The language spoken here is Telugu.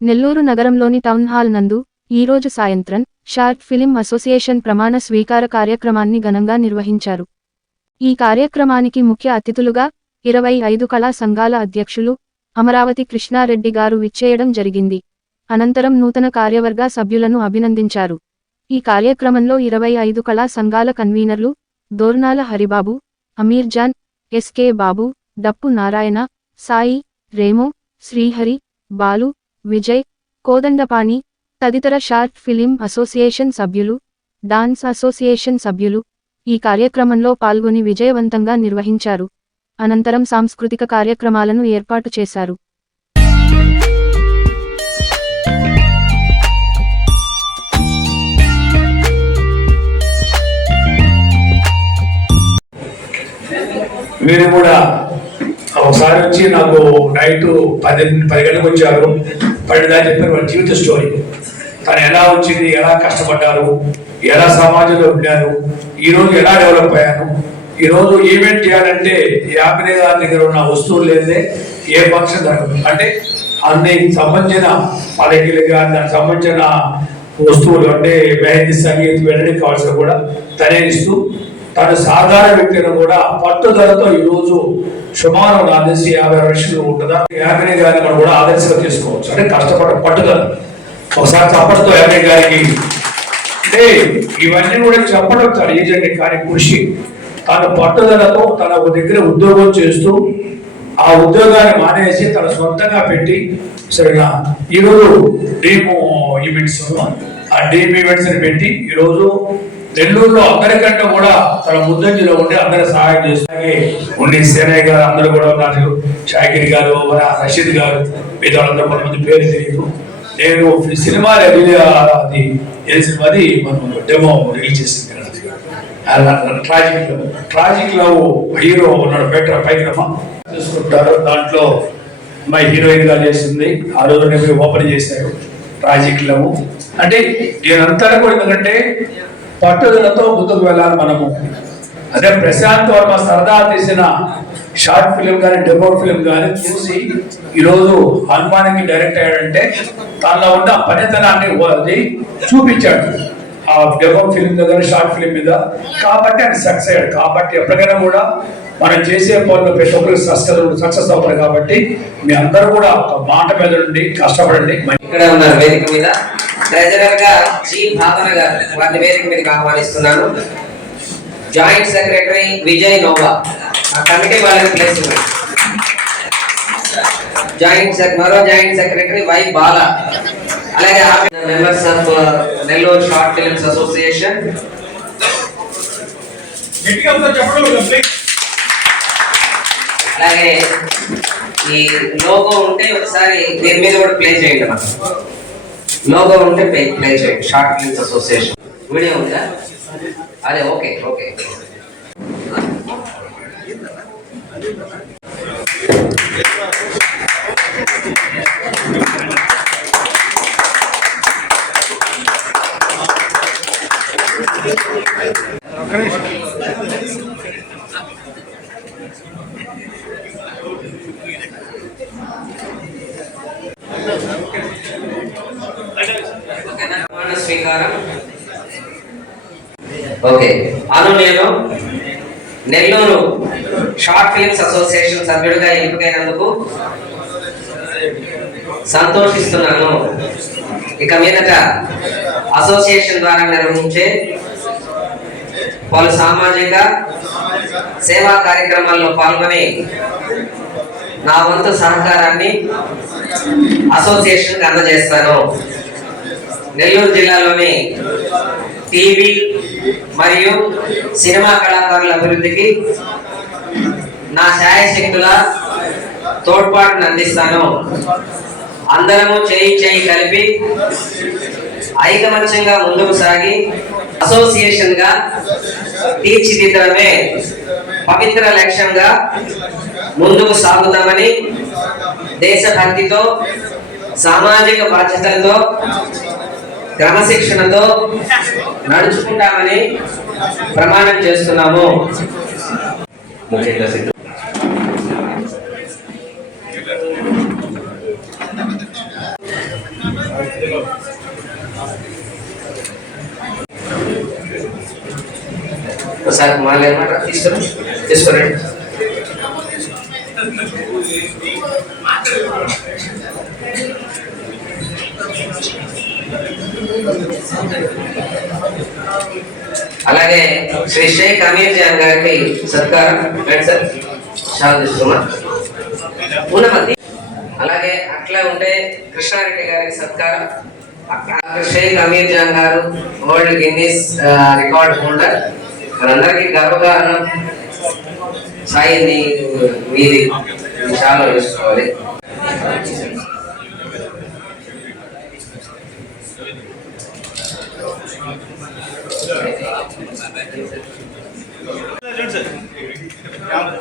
నెల్లూరు నగరంలోని టౌన్ హాల్ నందు ఈరోజు సాయంత్రం షార్ట్ ఫిలిం అసోసియేషన్ ప్రమాణ స్వీకార కార్యక్రమాన్ని ఘనంగా నిర్వహించారు. ఈ కార్యక్రమానికి ముఖ్య అతిథులుగా ఇరవై ఐదు కళా సంఘాల అధ్యక్షులు అమరావతి కృష్ణారెడ్డి గారు విచ్చేయడం జరిగింది. అనంతరం నూతన కార్యవర్గ సభ్యులను అభినందించారు. ఈ కార్యక్రమంలో ఇరవై ఐదు కళా సంఘాల కన్వీనర్లు దోర్నాల హరిబాబు అమీర్జాన్ ఎస్కే బాబు డప్పు నారాయణ సాయి రేము శ్రీహరి బాలు విజయ్ కోదండపాణి తదితర షార్ట్ ఫిలిం అసోసియేషన్ సభ్యులు డాన్స్ అసోసియేషన్ సభ్యులు ఈ కార్యక్రమంలో పాల్గొని విజయవంతంగా నిర్వహించారు. అనంతరం సాంస్కృతిక కార్యక్రమాలను ఏర్పాటు చేశారు. మీరు కూడా ఒకసారి వచ్చి నాకు నైట్ పది పది గంటలకు వచ్చారు. పన్నెండు చెప్పారు వాళ్ళ జీవిత స్టోరీ తను ఎలా వచ్చింది ఎలా కష్టపడ్డారు ఎలా సమాజంలో ఉండారు ఈ రోజు ఎలా డెవలప్ అయ్యాను ఈ రోజు ఈవెంట్ చేయాలంటే యాభై గారి దగ్గర ఉన్న వస్తువులు లేదే ఏ ఫంక్షన్ జరగదు. అంటే అన్ని సంబంధించిన పలకిలు కానీ దానికి సంబంధించిన వస్తువులు అంటే మెహందీ సంగీత్ వెళ్ళడానికి కావాల్సిన కూడా తనే ఇస్తూ తను సాధారణ వ్యక్తిని కూడా పట్టుదలతో ఈ రోజు సుమారు నాకు తెలిసి యాభై లక్షలు ఉంటుందా? యాభై గారిని మనం కూడా ఆదర్శంగా తీసుకోవచ్చు. అంటే కష్టపడ పట్టుదల. ఒకసారి చప్పటితో యాభై గారికి. అంటే ఇవన్నీ కూడా చెప్పడం తన ఈజీ కానీ కృషి. తన పట్టుదలతో తన ఒక దగ్గర ఉద్యోగం చేస్తూ ఆ ఉద్యోగాన్ని మానేసి తన సొంతంగా పెట్టి సరేనా? ఈరోజు డ్రీమ్ ఈవెంట్స్ ఆ డ్రీమ్ ఈవెంట్స్ని పెట్టి ఈరోజు నెల్లూరులో అందరికంటే కూడా తన ముద్దంజలో ఉండి అందరి సహాయం చేస్తాగే ఉండి సేనయ్య గారు అందరూ కూడా ఉన్నారు. షాకిర్ గారు రషీద్ గారు మిగతా వాళ్ళందరూ కొంతమంది పేరు తెలియదు. నేను సినిమా అది ఏ సినిమాది మనం డెమో రిలీజ్ చేసింది. ట్రాజిక్ ట్రాజిక్ లవ్ హీరో ఉన్నాడు బెటర్ పైకి చూసుకుంటారు దాంట్లో మా హీరోయిన్గా చేస్తుంది ఆ రోజు నేను ఓపెన్ చేశారు. ట్రాజిక్ లవ్ అంటే అంతా కూడా ఎందుకంటే పట్టుదలతో ముందుకు వెళ్ళాలి మనము. అదే ప్రశాంత్ వర్మ సరదా తీసిన షార్ట్ ఫిలిం కానీ డెమో ఫిలిం కానీ చూసి ఈరోజు హనుమానికి డైరెక్ట్ అయ్యాడంటే తనలో ఉన్న పనితనాన్ని అది చూపించాడు. ఆ డెమో ఫిలిం దగ్గర షార్ట్ ఫిలిం మీద. కాబట్టి ఆయన సక్సెస్ అయ్యాడు. కాబట్టి ఎప్పటికైనా కూడా మనం చేసే పనులు ప్రతి ఒక్కరికి సక్సెస్ సక్సెస్ అవుతారు కాబట్టి మీ అందరూ కూడా ఒక మాట మీద ఉండి కష్టపడండి. ఇక్కడ ఉన్నారు వేదిక మీద. ట్రెజరర్గా జి భావన గారు వారిని వేదిక మీదకి ఆహ్వానిస్తున్నాను. జాయింట్ సెక్రటరీ విజయ్ నోవా ఆ కమిటీ వాళ్ళకి ప్లేస్ ఇవ్వండి. జాయింట్ సెక్ మరో జాయింట్ సెక్రటరీ వై బాల అలాగే members of Nellore short films association అలాగే ఈ లోగో ఉంటే ఒకసారి దీని మీద కూడా ప్లే చేయండి మనం. లోగో ఉంటే ప్లే ప్లే చేయండి. షార్ట్ ఫిల్మ్స్ అసోసియేషన్ వీడియో ఉందా? అదే ఓకే ఓకే. ఓకేనా? ప్రమాణ స్వీకారం ఓకే. అను నేను నెల్లూరు షార్ట్ ఫిల్మ్స్ అసోసియేషన్ సభ్యుడిగా ఎంపికైనందుకు సంతోషిస్తున్నాను. ఇక మీదట అసోసియేషన్ ద్వారా నిర్వహించే పలు సామాజిక సేవా కార్యక్రమాల్లో పాల్గొని నా వంతు సహకారాన్ని అసోసియేషన్ అందజేస్తాను. నెల్లూరు జిల్లాలోని టీవీ మరియు సినిమా కళాకారుల అభివృద్ధికి నా శాయశక్తుల తోడ్పాటును అందిస్తాను. అందరము చేయి చేయి కలిపి ఐకమత్యంగా ముందుకు సాగి అసోసియేషన్గా తీర్చిదిద్దడమే పవిత్ర లక్ష్యంగా ముందుకు సాగుతామని దేశభక్తితో సామాజిక బాధ్యతలతో క్రమశిక్షణతో నడుచుకుంటామని ప్రమాణం చేస్తున్నాము. ముఖ్యంగా సిద్ధు ఒకసారి మళ్ళీ తీసుకురండి. తీసుకురండి. అలాగే శ్రీ షేక్ అమీర్ జాన్ గారికి సత్కారం. అలాగే అట్లా ఉంటే కృష్ణారెడ్డి గారికి సత్కారం. షేక్ అమీర్ జాన్ గారు వరల్డ్ గిన్నీస్ రికార్డ్ హోల్డర్. మనందరికీ గర్వకారణం. సాయి మీది. చాలా చూసుకోవాలి 这就是，然后。